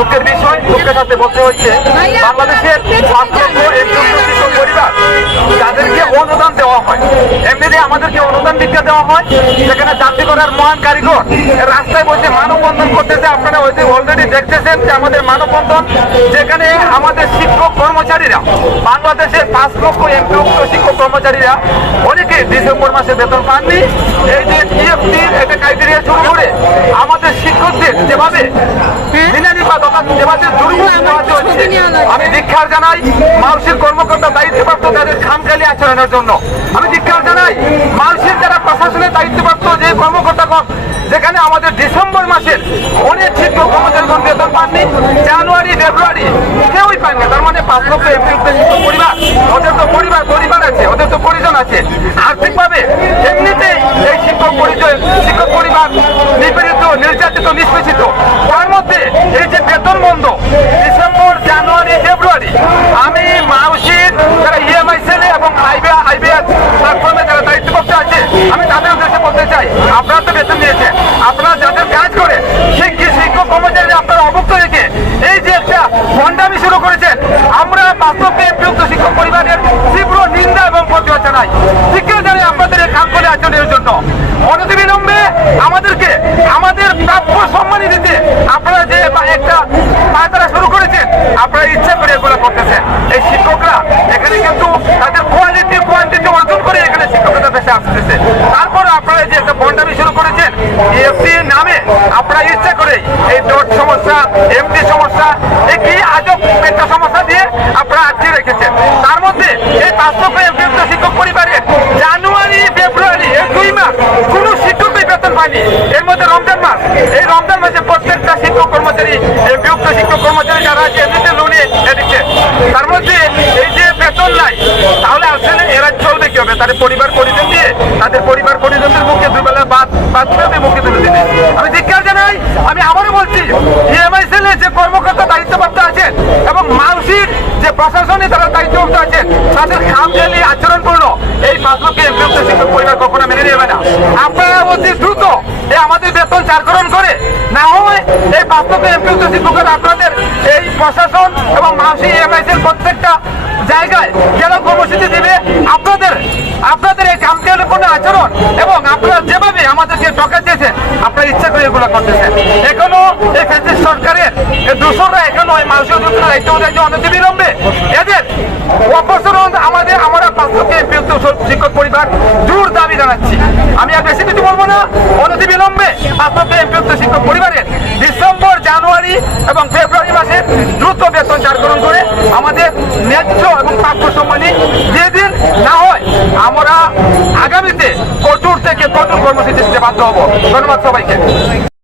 দুঃখের বিষয়, দুঃখের সাথে বলতে হচ্ছে বাংলাদেশের 5 লক্ষ শিক্ষক পরিবার যাদেরকে অনুদান দেওয়া হয়, এমনিতে আমাদেরকে অনুদান দিতে দেওয়া হয়, সেখানে চাকরি করার মহান কারিগর রাস্তায় বসে মানববন্ধন করতেছে। আপনারা অলরেডি দেখতেছেন যে আমাদের মানববন্ধন, যেখানে আমাদের শিক্ষক কর্মচারীরা, বাংলাদেশের 5 লক্ষ এমপিভুক্ত শিক্ষক কর্মচারীরা অনেকে ডিসেম্বর মাসে বেতন পাননি। এই যে টিএফটির একটা ক্রাইটেরিয়া শুরু করে আমাদের শিক্ষকদের যেভাবে আমি ধিক্কার জানাই মাউসির কর্মকর্তা দায়িত্বপ্রাপ্ত তাদের খামখেয়ালি আচরণের জন্য। আমি ধিক্কার জানাই মাউসির যারা প্রশাসনের দায়িত্বপ্রাপ্ত যে কর্মকর্তাগণ, যেখানে আমাদের ডিসেম্বর মাসের অনেক শিক্ষক কর্মচারীগণ বেতন পাননি, জানুয়ারি ফেব্রুয়ারি কেউই পাননি। তার মানে 5 লক্ষ এমপিভুক্ত শিক্ষক পরিবার, ওদের তো পরিবার আছে, ওদের তো পরিজন আছে। আর্থিকভাবে এমনিতেই এই শিক্ষক পরিবার নিপীড়িত, নির্যাতিত, নিষ্পেষিত। তার মধ্যে এই যে বেতন বন্ধ ডিসেম্বর, জানুয়ারি, ফেব্রুয়ারি, আমি মাউসির যারা ইএমআই সেলে এবং আইবিএস প্ল্যাটফর্মে যারা দায়িত্বপ্রাপ্ত আছে, আমি তাদের উদ্দেশ্যে বলতে চাই, আপনারা তো বেতন দিয়েছেন, আপনারা যাদের কাজ করে সেই শিক্ষক কর্মচারীরা আপনারা অবক্ত রেখে এই যে একটা ভণ্ডামি শুরু করেছেন, আমরা 5 লক্ষ এমপিভুক্ত শিক্ষক পরিবারের তীব্র নিন্দা এবং প্রতিবাদ জানাই। ধিক্কার জানাই আপনাদের এই খামখেয়ালি আচরণের জন্য। অনতিবিলম্বে আমাদেরকে আমাদের প্রাপ্য সম্মানী দিতে আপনারা যে একটা পায়তারা শুরু করেছেন, আপনারা ইচ্ছা করে এগুলো করতেছেন। এই শিক্ষকরা এখানে কিন্তু তাদের কোয়ান্টিটি অর্জন করে এখানে শিক্ষকতা পেশে আসতেছে। তারপরে আপনারা যে একটা বন্ডামি শুরু করেছেন এফসি নামে, আপনারা ইচ্ছা করে এই ডট সমস্যা, এমটি সমস্যা, একই আজব একটা সমস্যা দিয়ে আপনারা আটকে রেখেছেন। তার মধ্যে এই 5 লক্ষ এমপিভুক্ত শিক্ষক পরিবারের জানুয়ারি ফেব্রুয়ারি এই 2 মাস কোন শিক্ষকই বেতন পায়নি। এর মধ্যে রমজান মাস, এই রমজান মাসে প্রত্যেকটা শিক্ষক কর্মচারী, এমপিভুক্ত শিক্ষক কর্মচারী যারা আছে এমনিতে লোনে দিচ্ছে, তার মধ্যে এই যে বেতন নাই, তাহলে আসলে এরা চলবে কি হবে? তাদের পরিবার পরিজন দিয়ে তাদের পরিবার পরিজনদের মুখে 2 বেলা ভাত মুখে তুলে দিবে। আমি ধিক্কার জানাই। আমি আবারও বলছি, ইএমআই সেলে যে কর্মকর্তা দায়িত্বপ্রাপ্ত আছেন এবং মাউসির যে প্রশাসনে তারা দায়িত্বপ্রাপ্ত আছেন, তাদের খামখেয়ালি আচরণ করলো এই 5 লক্ষ এমপিভুক্ত শিক্ষক পরিবার কখনো মেনে নেবে না। আপনারা অতি দ্রুত আমাদের বেতন চারকরণ করে, না হয় এই 5 লক্ষ এমপিভুক্ত শিক্ষকের আপনাদের এই প্রশাসন এবং মাউসি ইএমআই সেল প্রত্যেকটা জায়গায় কেন কর্মসূচি দিবে। আপনাদের এই খামখেয়ালিপূর্ণ আচরণ এবং আপনারা যেভাবে আমাদেরকে ঠকাচ্ছেন, আপনারা ইচ্ছা করে এগুলো করতেছেন। এখনো এই ফ্যাসিস্ট সরকারের দূষণরা এখনো এই মাউসি অধিকার দায়িত্ব উঠাচ্ছে। অনতিবিলম্বে এদের অপসারণ আমরা 5 লক্ষ এমপিভুক্ত শিক্ষক পরিবার জোর দাবি জানাচ্ছি। আমি আর বেশি কিছু বলবো না। অনতিবিলম্বে 5 লক্ষ এমপিভুক্ত শিক্ষক পরিবারের ডিসেম্বর, জানুয়ারি এবং ফেব্রুয়ারি মাসে দ্রুত বেতন চারকরণ করে আমাদের ন্যায্য এবং প্রাপ্য সম্মানী যেদিন না হয়, আমরা আগামীতে কঠোর থেকে কঠোর কর্মসূচি দিতে বাধ্য হব। ধন্যবাদ সবাইকে।